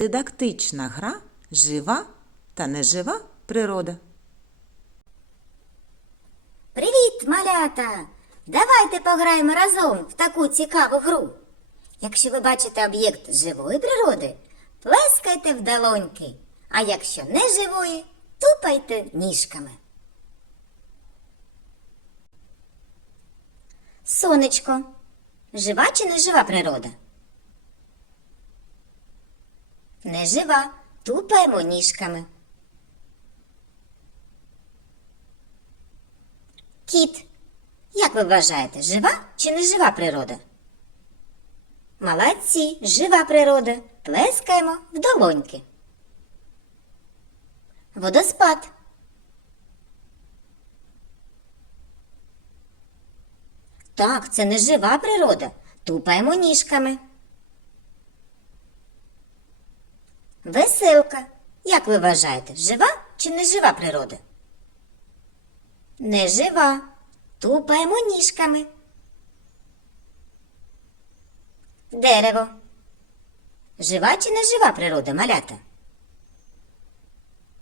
Дидактична гра жива та нежива природа. Привіт, малята! Давайте пограємо разом в таку цікаву гру. Якщо ви бачите об'єкт живої природи, плескайте в долоньки, а якщо не живої, тупайте ніжками. Сонечко. Жива чи не жива природа? Не жива. Тупаємо ніжками. Кіт. Як ви вважаєте, жива чи не жива природа? Молодці, жива природа. Плескаємо в долоньки. Водоспад. Так, це не жива природа. Тупаємо ніжками. Веселка. Як ви вважаєте, жива чи не жива природа? Не жива. Тупаємо ніжками. Дерево. Жива чи не жива природа, малята?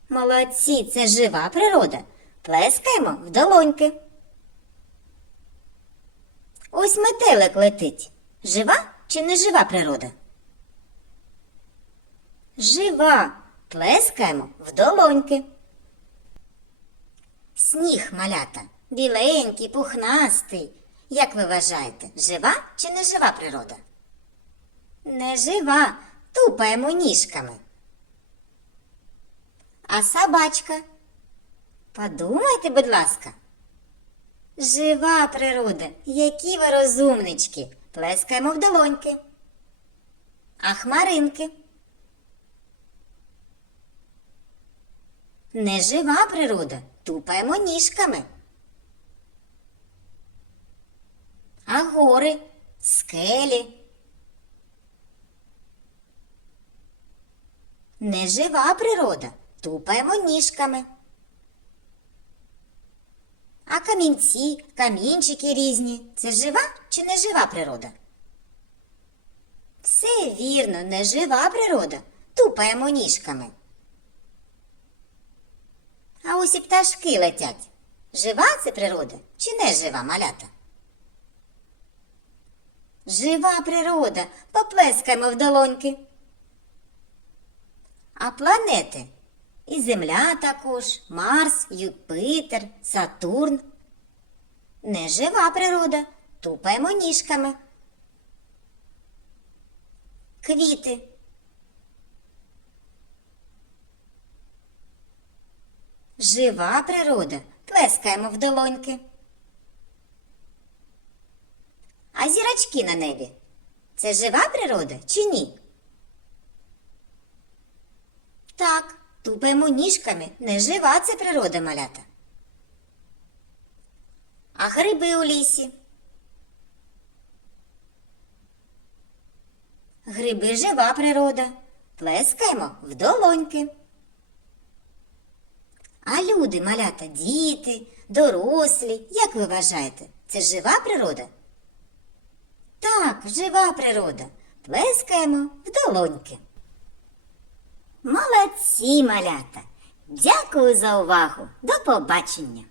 Молодці, це жива природа. Плескаємо в долоньки. Ось метелик летить. Жива чи не жива природа? Жива. Плескаємо в долоньки. Сніг малята, біленький, пухнастий. Як ви вважаєте, жива чи не жива природа? Не жива, тупаємо ніжками. А собачка? Подумайте, будь ласка. Жива природа, які ви розумнички. Плескаємо в долоньки. А хмаринки? Нежива природа, тупаємо ніжками. А гори, скелі. Нежива природа, тупаємо ніжками. А камінці, камінчики різні. Це жива чи не жива природа? Все вірно, не жива природа. Тупаємо ніжками. А ось і пташки летять. Жива це природа чи не жива малята? Жива природа, поплескаємо в долоньки. А планети і Земля також, Марс, Юпитер, Сатурн. Не жива природа, тупаємо ніжками. Квіти. Жива природа, плескаємо в долоньки. А зірочки на небі це жива природа чи ні? Так, тупаємо ніжками, не жива це природа малята. А гриби у лісі. Гриби жива природа. Плескаємо в долоньки. А люди, малята, діти, дорослі, як ви вважаєте, це жива природа? Так, жива природа. Плескаємо в долоньки. Молодці, малята! Дякую за увагу. До побачення!